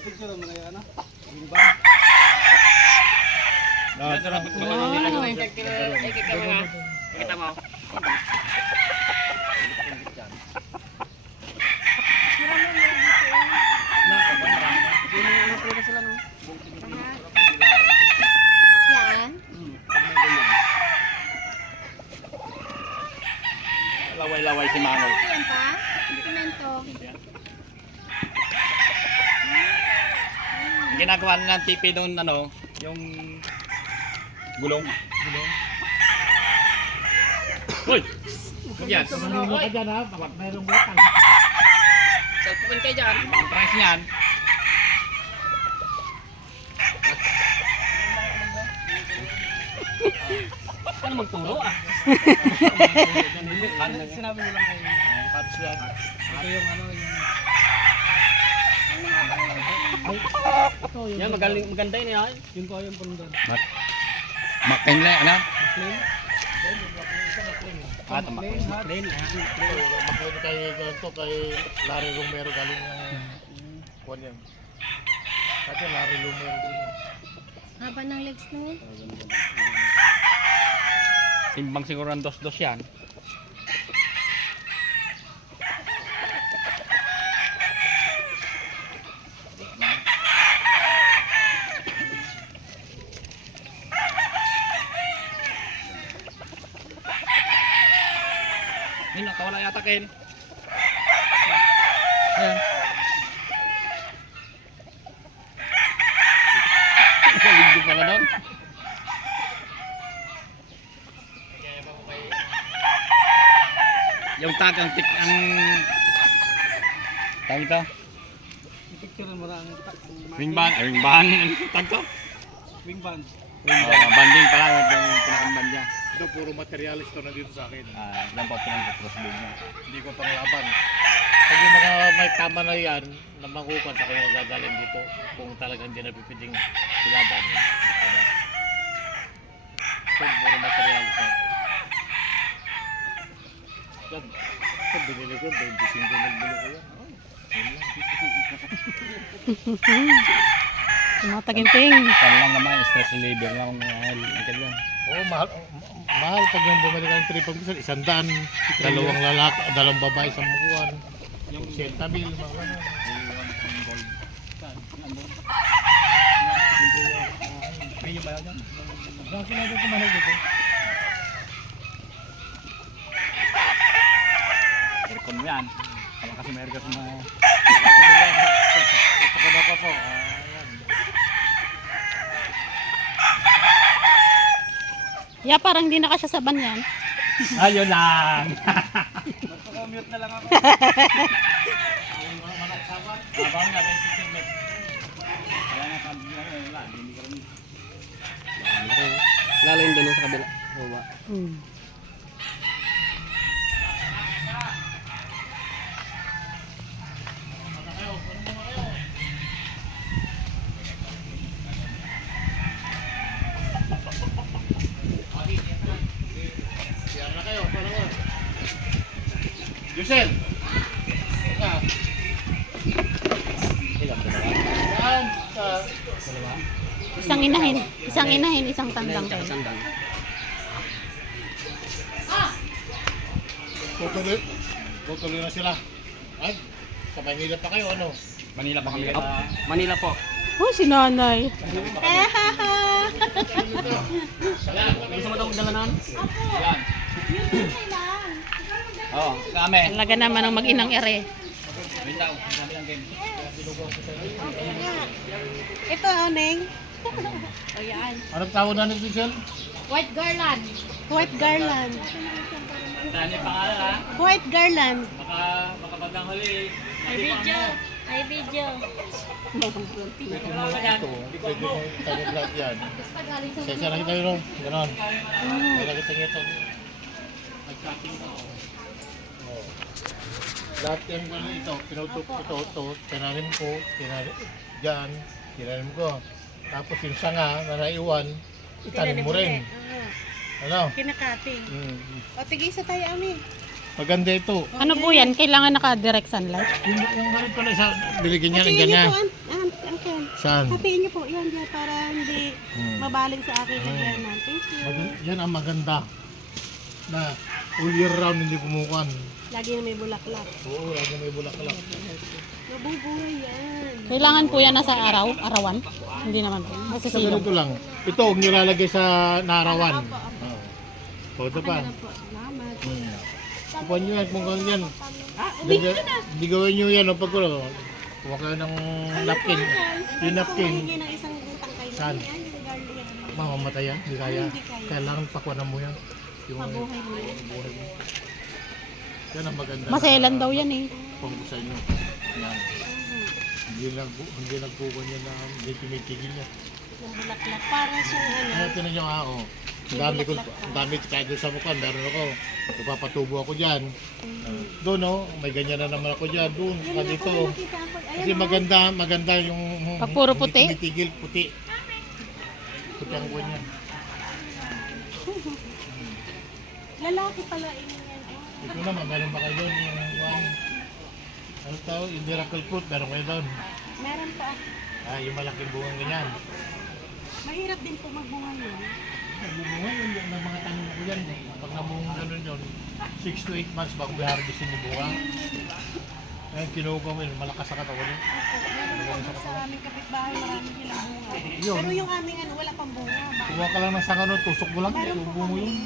Picture mo na yan, ano? Kita mo. Yan. Laway-laway si Mangoy. Yan pa. Simento. Ginagawa na ng TV doon, ano, yung gulong. Hoy! Yan. Manunod ka dyan ha, bakit mayroong butang? Salpukin kayo dyan. Ang price niyan. Ano magturo ah? Ano sinabi mo lang kayo? Paps lang. Ito yung ano, yung... Ito yung Yan, maganda yun yan. Yun po yung pulong doon. McKinley, ano? Plain? Ah, tama. Plain, hot. Makulit kay ganito kay Larry Romero galing ng kuwan yan. Kasi Larry Romero din yan. Haba ng legs no? Timbang siguro ng dos-dos yan. Yun, nakawala yata Ken. Ayan. Galing pala doon. Yung tag ang tik ang tag ito. Picture mo na ang Wing band, wing band tag to. wing band. Banding pala yung pinakamband niya. Ito puro materialis to nandito sa akin. Yan po pinag-crossbow niya. Hindi ko ito nalaban. Pag yung mga may tama na yan, na mangukan sa kanya gagaling dito, kung talagang hindi napipiling silaban. Ito puro materialis na. Yan. Ito binili ko, 25 mil bilo ko yan. Mga taginting. Yan lang naman, stress reliever lang ang yan. Oo, mahal pag yung bumili ka ng 3 pag 100, dalawang lalaki, dalawang babae sa mukuhan. Yung 70 mil, mga ganun. Yung bayaw niya? Ang sinabi ko mahal dito. Aircon mo yan. Kala kasi may aircon na... Ito ko na pa po. Ayan. Ya, parang hindi na kasya sa banyan. Ayun lang! Magpa-commute na lang ako. Abang natin si Simet. Kaya nga sabi niya, wala, hindi ka rin. Lalo yung doon sa kabila. Baba. Hmm. Siyan na kayo, para ko. Yusel! Ah. Yan. Isang inahin, isang tandang kayo. Tutuloy na sila. Ay, sa Manila pa kayo, ano? Manila pa kami. Manila po. Oh, si nanay. Gusto mo itong dala nun? Yan. Oo, kami. Talaga naman ang mag-inang ere. Wait lang, sabi lang Ken. Ito, Oneng. O yan. Anong tawag na nito, Yusel? White garland. White garland. Tandaan niyo yung pangalan ha. White garland. Baka bagang huli. May video. May video. Pwede mo ito. Pwede mo tayo lahat yan. Sesa na kita yun, ganon. May nakita niyo ito. Oh. Lahat yan ko ito, pinutok ito, tinanim ko, dyan, tinanim ko. Tapos yung sanga na naiwan, itanim mo rin. Ano? Kinakating. Mm. O, tigisa tayo, Ami. Maganda ito. Ano po yan? Kailangan naka-direct sunlight? Yung ganito pala isa, biligyan niya, Sige, nandiyan niya. ito, ang Saan? Hatiin niyo po yan dyan para hindi mabalik sa akin hagyanan. Thank you. Yan ang maganda. Na all year round hindi pumukan. Lagi na may bulaklak. Oo, lagi may bulaklak. Mabubuhay yan. Kailangan po yan nasa arawan. Hindi naman po. Nasa Sa silong. ganito lang. Ito, huwag nilalagay sa narawan. O, ito pa. Ano po? Salamat. Kukuhan nyo yan kung gano'n yan. Hindi gawin nyo yan. Pag kuha kayo ng napkin. Yung napkin, Humingi ng isang tangkay na Saan? yan, yung garlic. mamamatay yan. Hindi kaya. Hindi kaya. Kailangan pakwanan mo yan. Yung Mabuhay mo yan. buhay mo. Yan ang maganda. Maselan daw yan eh. Panggusa nyo. Yan. Hindi nagkukuha niya na hindi tumitigil niya. Yung bulaklak. Para siyang ano. Ano tinan nyo ako. Ang dami kahit doon sa mukha, meron ako. Nagpapatubo ako dyan. Doon may ganyan na naman ako dyan. Doon, saka dito. Nakita ako. Kasi maganda yung Pag puro puti? hindi tumitigil, puti. Puti ang buwan niya. Lalaki pala ini yan. Ito naman, meron ba kayo doon yung ano tawag, yung miracle fruit, meron kayo doon. Meron pa. Yung malaking bungang ganyan. Mahirap din po magbunga yun. Nagbubunga yun, yung mga tanim ko yan. Pag namungang ganun yun, 6 to 8 months bago i-harvestin yung bunga. Ngayon, kinuha ko yun, malakas sa katawan yun. Meron po sa aming kapitbahay, marami silang bunga. Yun. Pero yung aming ano, wala pang bunga. Kuha ka lang ng sanga nun, tusok mo lang, Meron po tubo mo kami. yun.